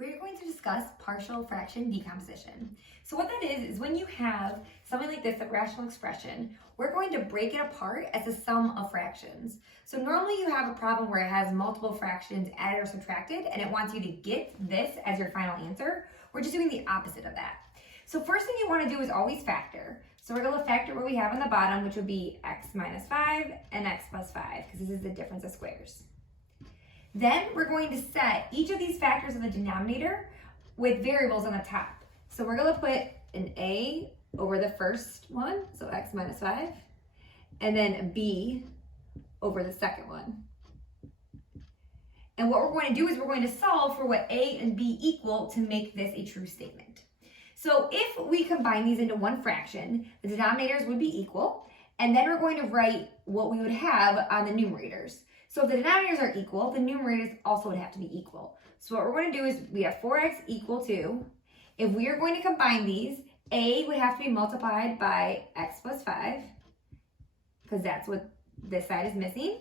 we're going to discuss partial fraction decomposition. So what that is when you have something like this, a rational expression, we're going to break it apart as a sum of fractions. So normally you have a problem where it has multiple fractions added or subtracted, and it wants you to get this as your final answer. We're just doing the opposite of that. So first thing you want to do is always factor. So we're going to factor what we have on the bottom, which would be x minus 5 and x plus 5, because this is the difference of squares. Then we're going to set each of these factors in the denominator with variables on the top. So we're going to put an a over the first one, so x minus 5, and then a b over the second one. And what we're going to do is we're going to solve for what a and b equal to make this a true statement. So if we combine these into one fraction, the denominators would be equal, and then we're going to write what we would have on the numerators. So if the denominators are equal, the numerators also would have to be equal. So what we're going to do is we have 4x equal to, if we are going to combine these, a would have to be multiplied by x plus 5, because that's what this side is missing,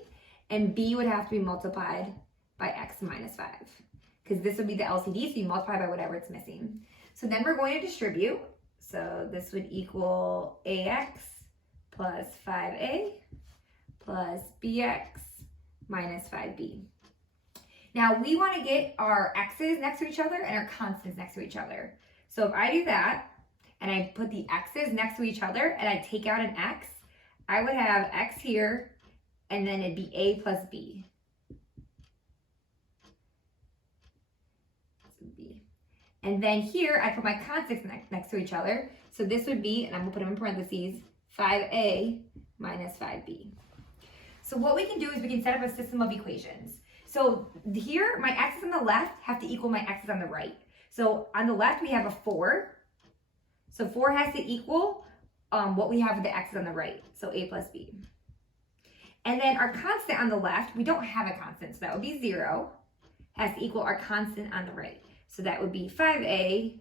and b would have to be multiplied by x minus 5, because this would be the LCD, so you multiply by whatever it's missing. So then we're going to distribute, so this would equal ax plus 5a plus bx minus 5b. Now we want to get our x's next to each other and our constants next to each other. So if I do that, and I put the x's next to each other, and I take out an x, I would have x here, and then it'd be a plus b. And then here, I put my constants next to each other. So this would be, and I'm gonna put them in parentheses, 5a minus 5b. So what we can do is we can set up a system of equations. So here, my x's on the left have to equal my x's on the right. So on the left, we have a 4. So 4 has to equal what we have with the x's on the right, so a plus b. And then our constant on the left, we don't have a constant, so that would be 0, has to equal our constant on the right. So that would be 5a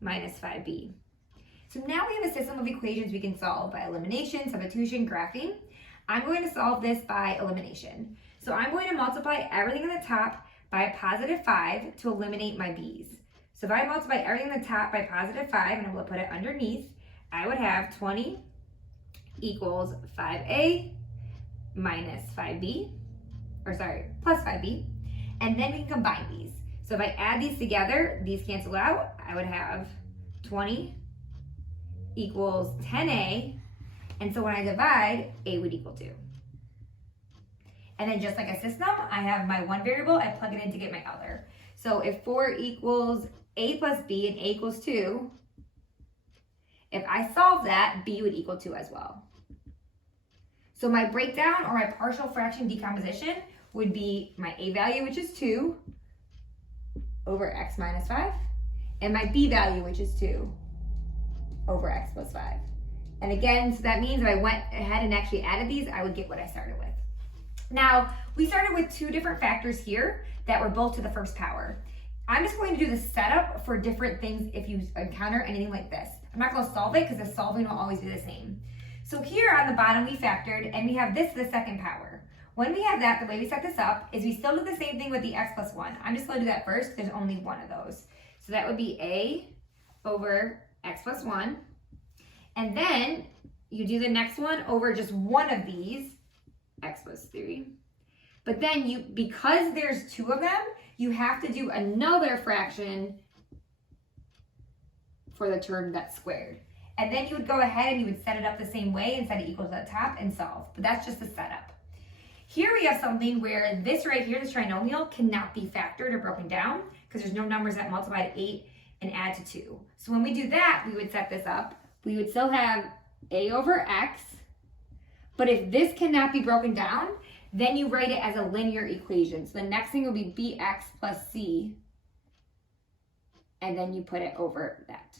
minus 5b. So now we have a system of equations we can solve by elimination, substitution, graphing. I'm going to solve this by elimination. So I'm going to multiply everything on the top by a positive 5 to eliminate my b's. So if I multiply everything on the top by positive 5, and I'm going to put it underneath, I would have 20 equals 5a minus 5b, or sorry, plus 5b. And then we can combine these. So if I add these together, these cancel out, I would have 20 equals 10a, and so when I divide, a would equal 2. And then just like a system, I have my one variable, I plug it in to get my other. So if 4 equals a plus b and a equals 2, if I solve that, b would equal 2 as well. So my breakdown or my partial fraction decomposition would be my a value, which is 2, over x minus 5, and my b value, which is 2, over x plus 5. And again, so that means if I went ahead and actually added these, I would get what I started with. Now, we started with 2 different factors here that were both to the first power. I'm just going to do the setup for different things if you encounter anything like this. I'm not going to solve it because the solving will always be the same. So here on the bottom, we factored, and we have this to the second power. When we have that, the way we set this up is we still do the same thing with the x plus 1. I'm just going to do that first. There's only one of those. So that would be a over x plus 1. And then you do the next one over just one of these, x plus 3. But then because there's 2 of them, you have to do another fraction for the term that's squared. And then you would go ahead and you would set it up the same way and set it equal to the top and solve. But that's just the setup. Here we have something where this right here, this trinomial, cannot be factored or broken down because there's no numbers that multiply to 8 and add to 2. So when we do that, we would set this up. We would still have a over x, but if this cannot be broken down, then you write it as a linear equation. So the next thing will be bx plus c, and then you put it over that.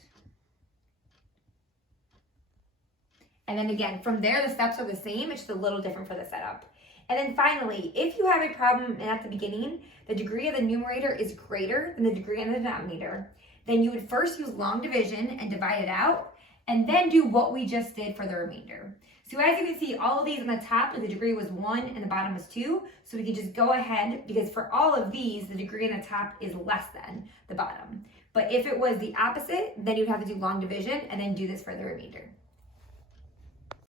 And then again, from there, the steps are the same, it's just a little different for the setup. And then finally, if you have a problem at the beginning, the degree of the numerator is greater than the degree in the denominator, then you would first use long division and divide it out, and then do what we just did for the remainder. So as you can see, all of these on the top, the degree was 1 and the bottom was 2. So we can just go ahead, because for all of these, the degree on the top is less than the bottom. But if it was the opposite, then you'd have to do long division and then do this for the remainder.